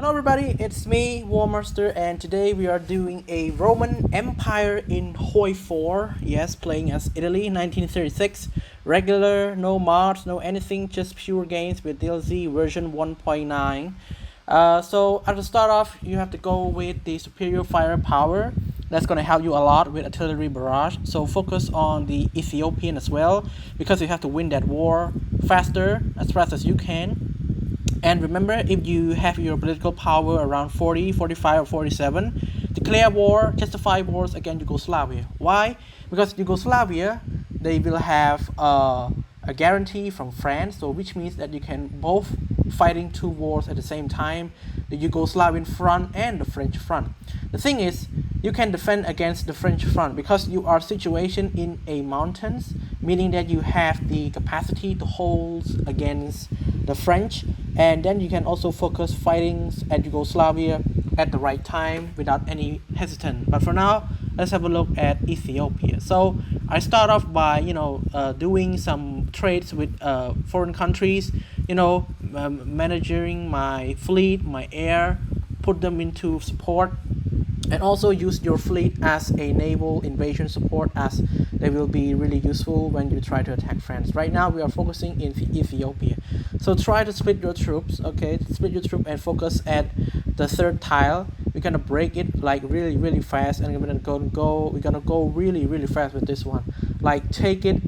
Hello everybody, it's me, War Master, and today we are doing a Roman Empire in HOI4. Yes, playing as Italy, 1936. Regular, no mods, no anything, just pure games with DLC version 1.9. So at the start off, you have to go with the superior firepower. That's going to help you a lot with artillery barrage. So focus on the Ethiopian as well, because you have to win that war faster, as fast as you can. And remember, if you have your political power around 40, 45, or 47, declare war, justify wars against Yugoslavia. Why? Because Yugoslavia, they will have a guarantee from France, so which means that you can both fighting two wars at the same time, the Yugoslavian front and the French front. The thing is, you can defend against the French front because you are situated in a mountains, meaning that you have the capacity to hold against the French, and then you can also focus fighting at Yugoslavia at the right time without any hesitant. But for now, let's have a look at Ethiopia. So I start off by doing some trades with foreign countries, managing my fleet, my air, put them into support, and also use your fleet as a naval invasion support, as they will be really useful when you try to attack France. Right now we are focusing in Ethiopia, so try to split your troops. Okay, split your troop and focus at the third tile. We're gonna break it like really fast, and we're gonna go really fast with this one. Like, take it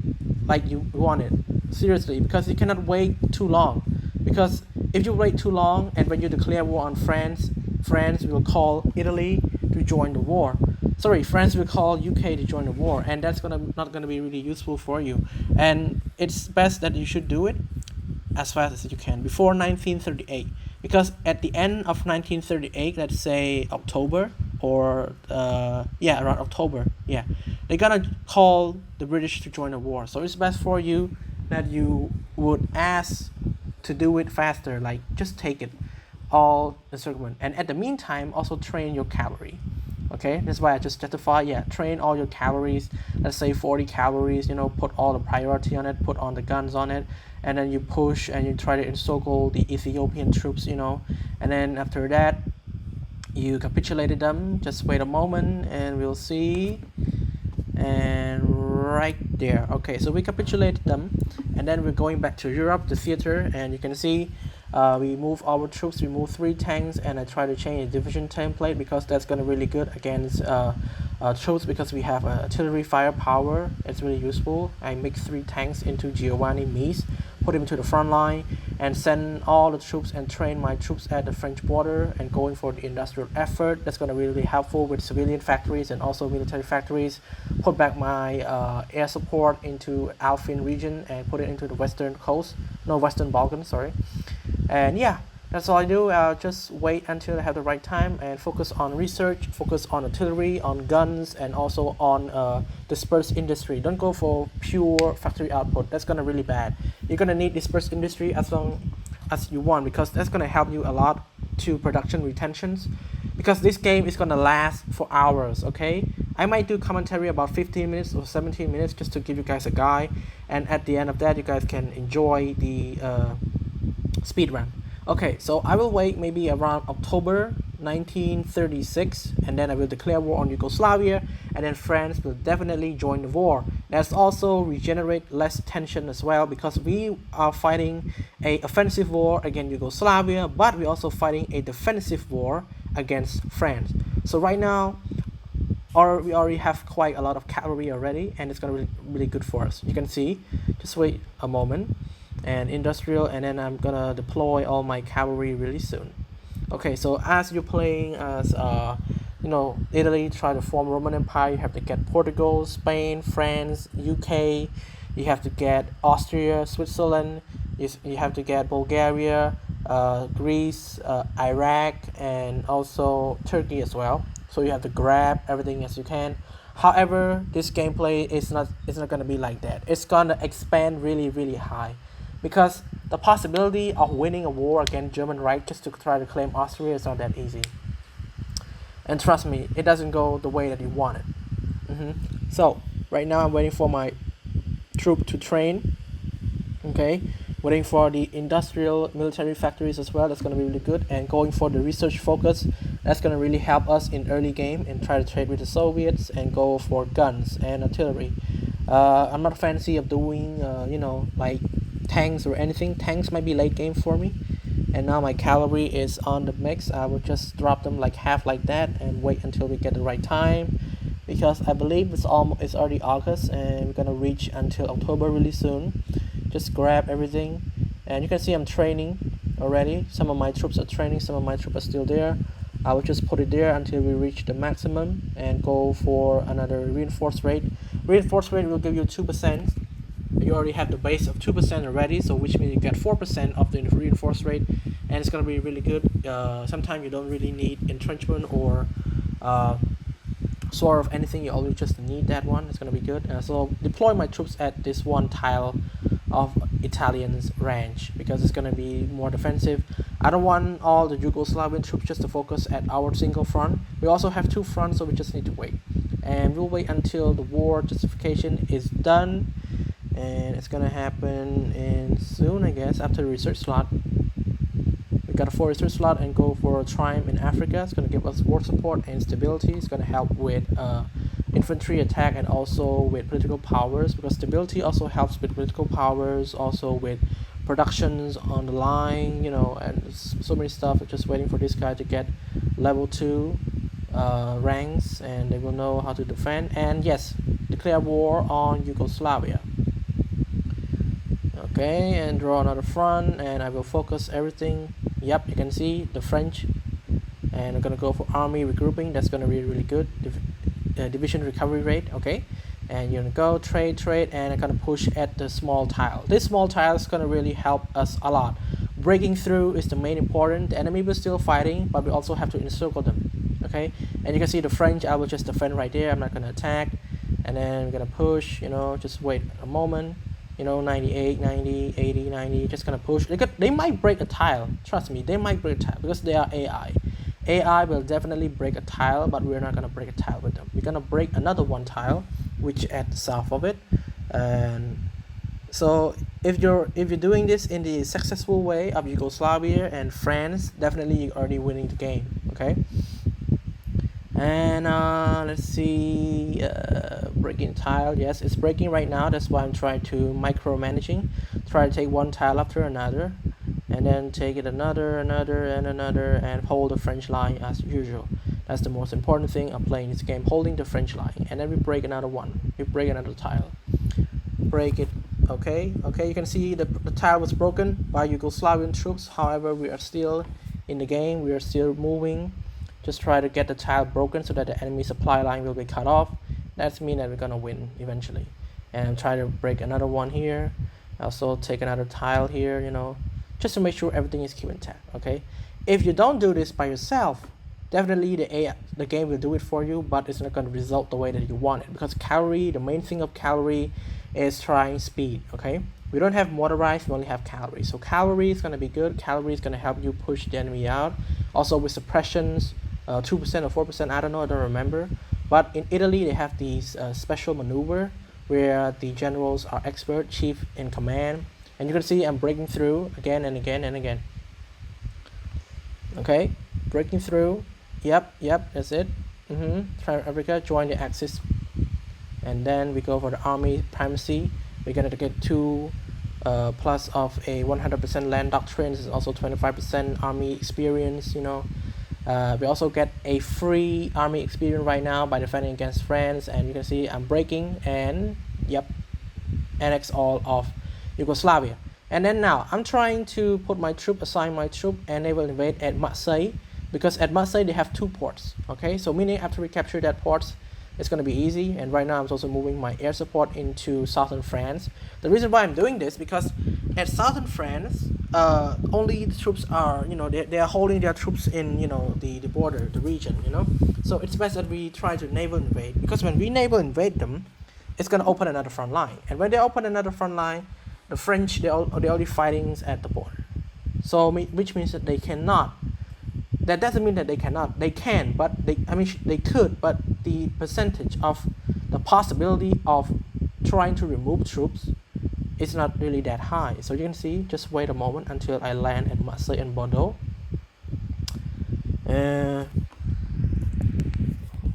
like you want it, seriously, because you cannot wait too long. Because if you wait too long, and when you declare war on France will call Italy to join the war. Sorry, France will call UK to join the war, and that's not gonna be really useful for you. And it's best that you should do it as fast as you can before 1938, because at the end of 1938, let's say October or around October, they're gonna call the British to join the war. So it's best for you that you would ask to do it faster, like just take it all encirclement, and at the meantime also train your cavalry. Okay, that's why I just justify, train all your cavalries, let's say 40 cavalries, put all the priority on it, put on the guns on it, and then you push and you try to encircle the Ethiopian troops, and then after that you capitulated them. Just wait a moment and we'll see. And right there, okay, so we capitulated them, and then we're going back to Europe, the theater, and you can see we move our troops, we move 3 tanks, and I try to change the division template because that's gonna really good against troops, because we have artillery firepower. It's really useful. I make 3 tanks into Giovanni Mies, put him to the front line, and send all the troops and train my troops at the French border and going for the industrial effort. That's gonna be really helpful with civilian factories and also military factories. Put back my air support into Alpine region and put it into the western Balkans, sorry. And that's all I do. I'll just wait until I have the right time and focus on research, focus on artillery, on guns, and also on dispersed industry. Don't go for pure factory output. That's gonna really bad. You're gonna need dispersed industry as long as you want, because that's gonna help you a lot to production retentions, because this game is gonna last for hours. Okay, I might do commentary about 15 minutes or 17 minutes just to give you guys a guide, and at the end of that you guys can enjoy the speed run. Okay, so I will wait maybe around October 1936, and then I will declare war on Yugoslavia, and then France will definitely join the war. That's also regenerate less tension as well, because we are fighting a offensive war against Yugoslavia, but we're also fighting a defensive war against France. So right now, we already have quite a lot of cavalry already, and it's gonna be really good for us. You can see, just wait a moment, and industrial, and then I'm gonna deploy all my cavalry really soon. Okay, so as you're playing as Italy try to form Roman Empire, you have to get Portugal, Spain, France, UK, you have to get Austria, Switzerland, you have to get Bulgaria, Greece, Iraq, and also Turkey as well. So you have to grab everything as you can. However, this gameplay is not gonna be like that. It's gonna expand really high, because the possibility of winning a war against German Reich just to try to claim Austria is not that easy. And trust me, it doesn't go the way that you want it. So right now I'm waiting for my troop to train. Okay, waiting for the industrial military factories as well. That's going to be really good. And going for the research focus, that's going to really help us in early game and try to trade with the Soviets and go for guns and artillery. I'm not fancy of doing like tanks or anything. Tanks might be late game for me. And now my cavalry is on the mix. I will just drop them like half like that and wait until we get the right time, because I believe it's already August and we're gonna reach until October really soon. Just grab everything, and you can see I'm training already. Some of my troops are training, some of my troops are still there. I will just put it there until we reach the maximum and go for another reinforced rate. Reinforced rate will give you 2%. You already have the base of 2% already, so which means you get 4% of the reinforced rate, and it's gonna be really good. Sometimes you don't really need entrenchment or sort of anything. You always just need that one. It's gonna be good. So deploy my troops at this one tile of Italian's range, because it's gonna be more defensive. I don't want all the Yugoslavian troops just to focus at our single front. We also have two fronts, so we just need to wait, and we'll wait until the war justification is done, and it's gonna happen in soon, I guess, after the research slot. We got a 4 research slot and go for a triumph in Africa. It's gonna give us war support and stability. It's gonna help with infantry attack and also with political powers, because stability also helps with political powers, also with productions on the line, and so many stuff. Just waiting for this guy to get level 2 ranks, and they will know how to defend. And yes, declare war on Yugoslavia. Okay, and draw another front, and I will focus everything. Yep, you can see the French, and I'm gonna go for army regrouping. That's gonna be really good. Division recovery rate. Okay, and you're gonna go trade, and I'm gonna push at the small tile. This small tile is gonna really help us a lot. Breaking through is the main important. The enemy was still fighting, but we also have to encircle them. Okay, and you can see the French. I will just defend right there. I'm not gonna attack, and then we're gonna push. Just wait a moment. 98, 90, 80, 90, just gonna push. They might break a tile. Trust me, they might break a tile because they are AI. AI will definitely break a tile, but we're not gonna break a tile with them. We're gonna break another one tile, which at the south of it. And so if you're doing this in the successful way of Yugoslavia and France, definitely you're already winning the game. Okay. And let's see, breaking tile. Yes, it's breaking right now. That's why I'm trying to micromanaging. Try to take one tile after another, and then take it another, and hold the French line as usual. That's the most important thing of playing this game, holding the French line. And then we break another one. We break another tile. Break it. Okay. You can see the tile was broken by Yugoslavian troops. However, we are still in the game. We are still moving. Just try to get the tile broken so that the enemy supply line will be cut off. That means that we're gonna win eventually. And try to break another one here. Also take another tile here, just to make sure everything is kept intact. Okay. If you don't do this by yourself, definitely the game will do it for you, but it's not gonna result the way that you want it, because cavalry, the main thing of cavalry is trying speed. Okay. We don't have motorized, we only have cavalry. So cavalry is gonna be good. Cavalry is gonna help you push the enemy out. Also with suppressions. 2% or 4%, I don't remember. But in Italy, they have these special maneuver where the generals are expert, chief in command. And you can see I'm breaking through again and again and again. Okay, breaking through. Yep, that's it. Triumph Africa, join the Axis. And then we go for the army primacy. We're gonna get 2 plus of a 100% land doctrine. This is also 25% army experience, we also get a free army experience right now by defending against France, and you can see I'm breaking and annex all of Yugoslavia. And then now I'm trying to put my assign my troop, and they will invade at Marseille, because at Marseille they have 2 ports. Okay, so meaning after we capture that ports, it's going to be easy. And right now I'm also moving my air support into southern France. The reason why I'm doing this, because at southern France, only the troops are, they are holding their troops in, the border, the region, So it's best that we try to naval invade, because when we naval invade them, it's going to open another front line. And when they open another front line, the French, they're already fighting at the border. So which means that they cannot. That doesn't mean that they cannot. They can, but they could, but the percentage of the possibility of trying to remove troops it's not really that high. So you can see, just wait a moment until I land at Marseille and Bordeaux.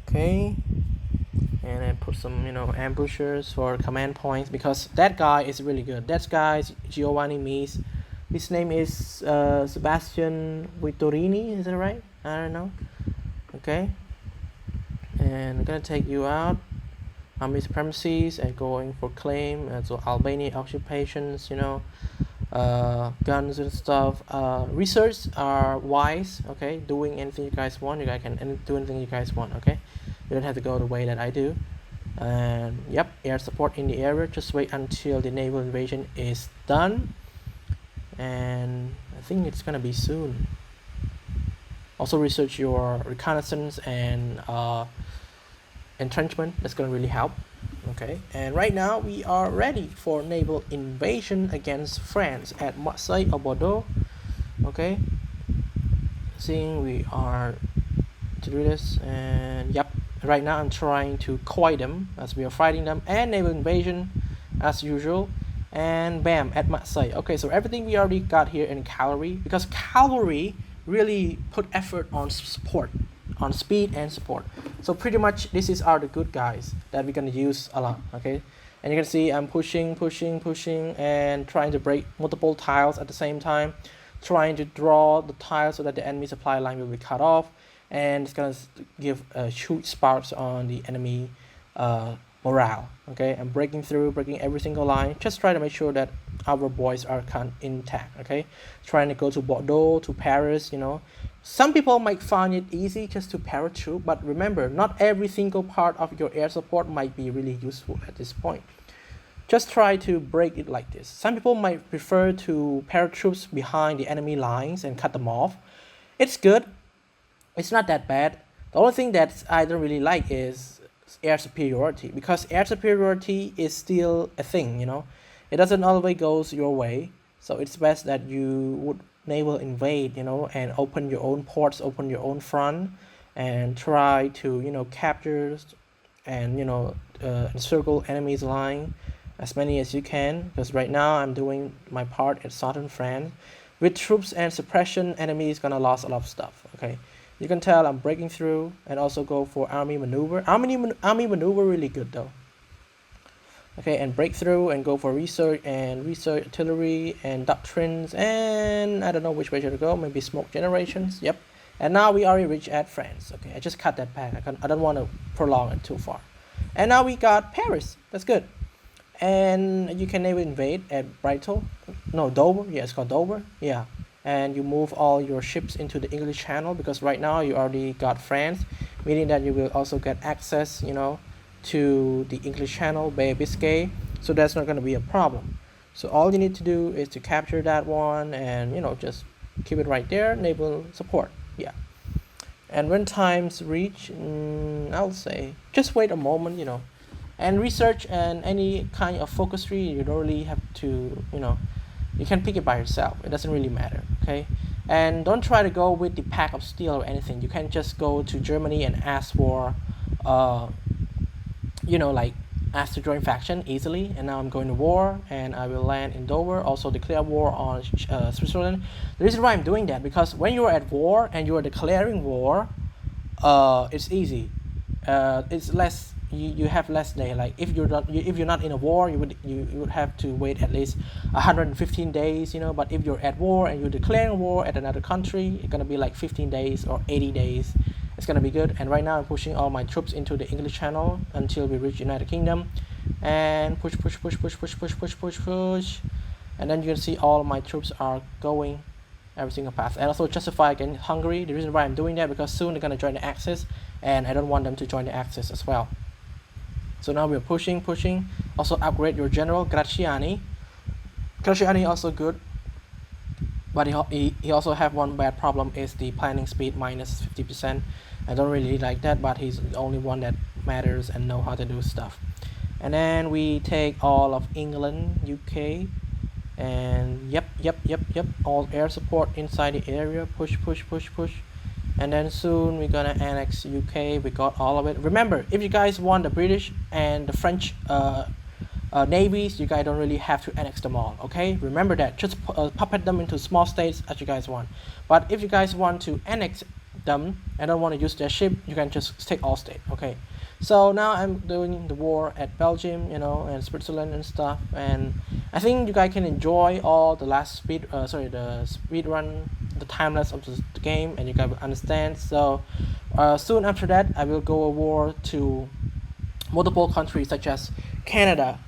Okay, and then put some, you know, ambushers for command points, because that guy is really good. That guy's Giovanni Mies. His name is Sebastian Vittorini, is that right? I don't know. Okay, and I'm gonna take you out. Army supremacies and going for claim, and so Albania occupations, you know, guns and stuff. Research are wise, okay, doing anything you guys want. You guys can do anything you guys want, okay. You don't have to go the way that I do. And yep, air support in the area. Just wait until the naval invasion is done, and I think it's gonna be soon. Also research your reconnaissance and entrenchment. That's gonna really help. Okay, and right now we are ready for naval invasion against France at Marseille or Bordeaux. Okay, seeing we are to do this, and yep, right now I'm trying to coy them as we are fighting them, and naval invasion as usual, and bam, at Marseille. Okay, so everything we already got here in cavalry, because cavalry really put effort on support, on speed and support. So pretty much this is are the good guys that we're gonna use a lot. Okay, and you can see I'm pushing and trying to break multiple tiles at the same time, trying to draw the tiles so that the enemy supply line will be cut off, and it's gonna give huge sparks on the enemy morale. Okay, I'm breaking every single line, just try to make sure that our boys are intact. Okay, trying to go to Bordeaux, to Paris, you know. Some people might find it easy just to paratroop, but remember, not every single part of your air support might be really useful at this point. Just try to break it like this. Some people might prefer to paratroops behind the enemy lines and cut them off. It's good, it's not that bad. The only thing that I don't really like is air superiority, because air superiority is still a thing, you know. It doesn't always goes your way, so it's best that you would naval invade, you know, and open your own ports, open your own front, and try to, you know, capture and, you know, encircle enemy's line as many as you can, because right now I'm doing my part at southern France. With troops and suppression, enemy is gonna lose a lot of stuff. Okay, you can tell I'm breaking through, and also go for army maneuver. Army maneuver really good though. Okay, and break through and go for research artillery and doctrines, and I don't know which way to go, maybe smoke generations. Yep, and now we already reached at France. Okay, I just cut that back. I don't want to prolong it too far. And now we got Paris. That's good. And you can naval invade at Dover. Yeah, it's called Dover. Yeah, and you move all your ships into the English Channel, because right now you already got France, meaning that you will also get access, you know, to the English Channel, Bay of Biscay, so that's not going to be a problem. So all you need to do is to capture that one, and, you know, just keep it right there, naval support. Yeah, and when times reach, I'll say just wait a moment, you know, and research and any kind of focus tree, you don't really have to, you know, you can pick it by yourself, it doesn't really matter. Okay, and don't try to go with the pack of steel or anything. You can just go to Germany and ask for you know, like ask to join faction easily. And now I'm going to war, and I will land in Dover, also declare war on Switzerland. The reason why I'm doing that, because when you're at war and you're declaring war, it's easy. It's less, you have less day. Like if you're not in a war, you would have to wait at least 115 days, you know. But if you're at war and you're declaring war at another country, it's gonna be like 15 days or 80 days. It's gonna be good. And right now I'm pushing all my troops into the English Channel until we reach United Kingdom, and push, and then you can see all my troops are going every single path. And also justify against Hungary. The reason why I'm doing that, because soon they're gonna join the Axis, and I don't want them to join the Axis as well. So now we're pushing. Also upgrade your general Graziani also good, but he also have one bad problem, is the planning speed minus 50%. I don't really like that, but he's the only one that matters and know how to do stuff. And then we take all of England, UK, and yep, all air support inside the area. Push, and then soon we're gonna annex UK. We got all of it. Remember, if you guys want the British and the French navies, you guys don't really have to annex them all. Okay, remember that. Just puppet them into small states as you guys want. But if you guys want to annex them and don't want to use their ship, you can just take all state. Okay, so now I'm doing the war at Belgium, you know, and Switzerland and stuff, and I think you guys can enjoy all the the speed run, the timeless of the game, and you guys will understand. So soon after that, I will go a war to multiple countries such as Canada,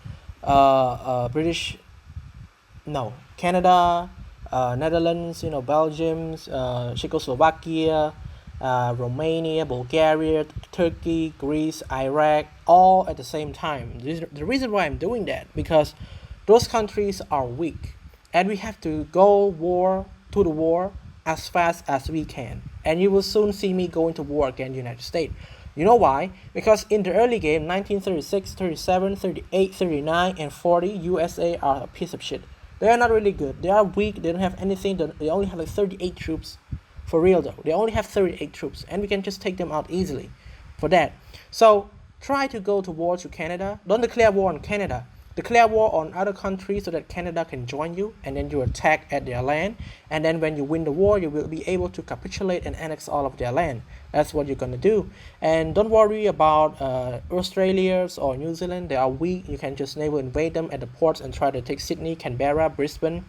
Canada, Netherlands, you know, Belgium, Czechoslovakia, Romania, Bulgaria, Turkey, Greece, Iraq, all at the same time. The reason why I'm doing that, because those countries are weak, and we have to go to the war as fast as we can. And you will soon see me going to war against the United States. You know why? Because in the early game, 1936, 37, 38, 39, and 40, USA are a piece of shit. They are not really good. They are weak. They don't have anything. They only have like 38 troops. For real though, they only have 38 troops, and we can just take them out easily for that. So try to go to war to Canada. Don't declare war on Canada. Declare war on other countries so that Canada can join you, and then you attack at their land. And then when you win the war, you will be able to capitulate and annex all of their land. That's what you're gonna do. And don't worry about Australia or New Zealand. They are weak. You can just naval invade them at the ports and try to take Sydney, Canberra, Brisbane,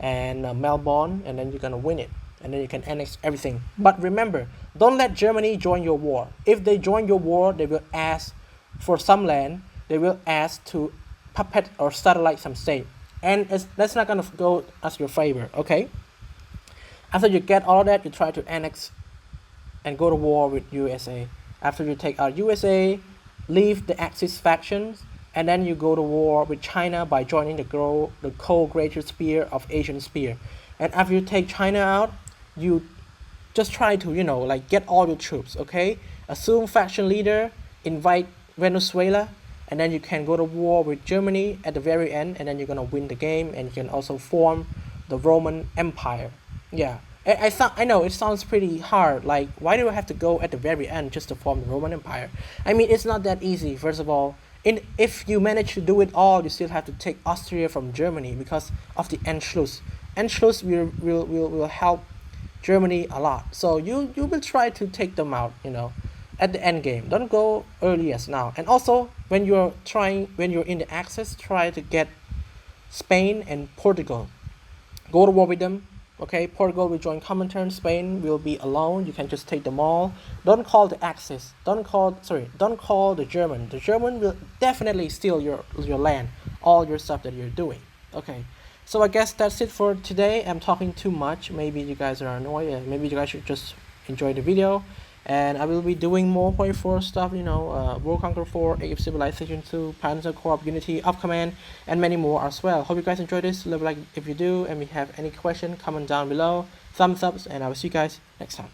and Melbourne, and then you're gonna win it. And then you can annex everything. But remember, don't let Germany join your war. If they join your war, they will ask for some land. They will ask to puppet or satellite some state, and that's not gonna go as your favor. Okay, after you get all that, you try to annex and go to war with USA. After you take out USA, leave the Axis factions, and then you go to war with China by joining the co-greater sphere of Asian sphere. And after you take China out, you just try to, you know, like, get all your troops. Okay, assume faction leader, invite Venezuela, and then you can go to war with Germany at the very end, and then you're gonna win the game, and you can also form the Roman Empire. Yeah, I know it sounds pretty hard. Like, why do I have to go at the very end just to form the Roman Empire? I mean, it's not that easy. First of all, if you manage to do it all, you still have to take Austria from Germany because of the Anschluss. Anschluss will help Germany a lot. So you will try to take them out, you know, at the end game. Don't go early as now. And also, when you're in the Axis, try to get Spain and Portugal. Go to war with them. Okay, Portugal will join Comintern. Spain will be alone. You can just take them all. Don't call the Axis. Don't call the German. The German will definitely steal your land, all your stuff that you're doing. Okay, so I guess that's it for today. I'm talking too much. Maybe you guys are annoyed. Maybe you guys should just enjoy the video. And I will be doing more HOI4 stuff, you know, World Conquer 4, Age of Civilization 2, Panzer Corps, Unity, Up Command, and many more as well. Hope you guys enjoyed this. Leave a like if you do, and if you have any question, comment down below. Thumbs ups, and I will see you guys next time.